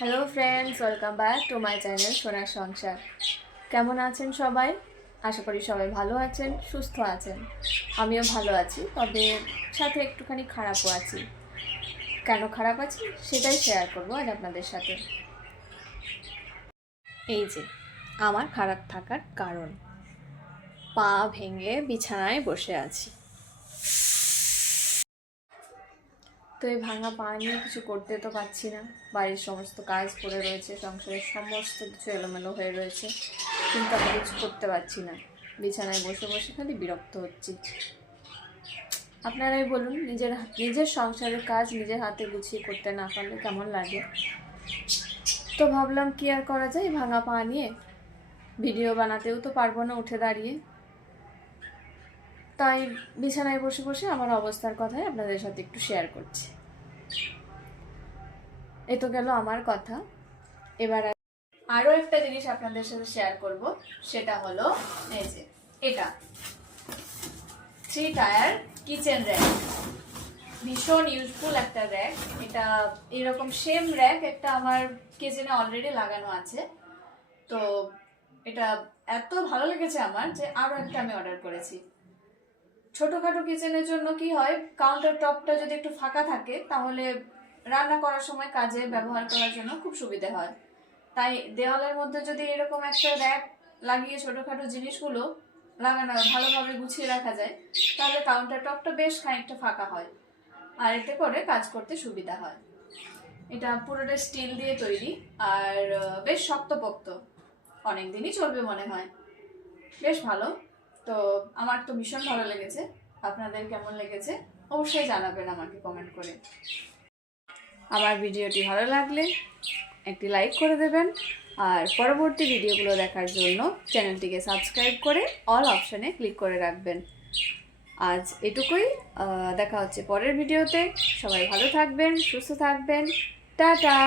Hello friends, welcome back to my channel সোনার সংসার। কেমন আছেন সবাই? আশা করি সবাই ভালো আছেন, সুস্থ আছেন। আমিও ভালো আছি, তবে সাথে একটুখানি খারাপও আছি। কেন খারাপ আছি সেটাই শেয়ার করবো আজ আপনাদের সাথে। এই যে আমার খারাপ থাকার কারণ, পা ভেঙে বিছানায় বসে আছি। তো এই ভাঙা পা নিয়ে কিছু করতে তো পারছি না। বাড়ির সমস্ত কাজ পড়ে রয়েছে, সংসারের সমস্ত কিছু এলোমেলো হয়ে রয়েছে, কিন্তু আমি কিছু করতে পারছি না। বিছানায় বসে বসে খালি বিরক্ত হচ্ছি। আপনারাই বলুন, নিজের সংসারের কাজ নিজের হাতে গুছিয়ে করতে না পারলে কেমন লাগে? তো ভাবলাম কি আর করা যায় ভাঙা পা নিয়ে, ভিডিও বানাতেও তো পারবো না উঠে দাঁড়িয়ে। তাই বিছানায় বসে বসে আমার অবস্থার কথাই আপনাদের সাথে একটু শেয়ার করছি। এ তো গেল আমার কথা। এবার আরও একটা জিনিস আপনাদের সাথে শেয়ার করব, সেটা হলো এই যে এটা 3 টায়ার কিচেন র্যাক। ভীষণ ইউজফুল একটা র্যাক। এটা এরকম সেম র্যাক একটা আমার কিচেনে অলরেডি লাগানো আছে। তো এটা এত ভালো লেগেছে আমার যে আরও একটা আমি অর্ডার করেছি। ছোটোখাটো কিচেনের জন্য কি হয়, কাউন্টার টপটা যদি একটু ফাঁকা থাকে তাহলে রান্না করার সময় কাজে ব্যবহার করার জন্য খুব সুবিধা হয়। তাই দেওয়ালের মধ্যে যদি এরকম একটা র্যাক লাগিয়ে ছোটোখাটো জিনিসগুলো লাগানো ভালোভাবে গুছিয়ে রাখা যায়, তাহলে কাউন্টার টপটা বেশ খানিকটা ফাঁকা হয়, আর এতে করে কাজ করতে সুবিধা হয়। এটা পুরোটা স্টিল দিয়ে তৈরি, আর বেশ শক্তপোক্ত, অনেক দিনই চলবে মনে হয়। বেশ ভালো। তো আমার তো ভীষণ ভালো লেগেছে। আপনাদের কেমন লেগেছে অবশ্যই জানাবেন আমাকে কমেন্ট করে। আমার ভিডিওটি ভালো লাগলে একটি লাইক করে দেবেন, আর পরবর্তী ভিডিওগুলো দেখার জন্য চ্যানেলটিকে সাবস্ক্রাইব করে অল অপশানে ক্লিক করে রাখবেন। আজ এটুকুই। দেখা হচ্ছে পরের ভিডিওতে। সবাই ভালো থাকবেন, সুস্থ থাকবেন। টাটা।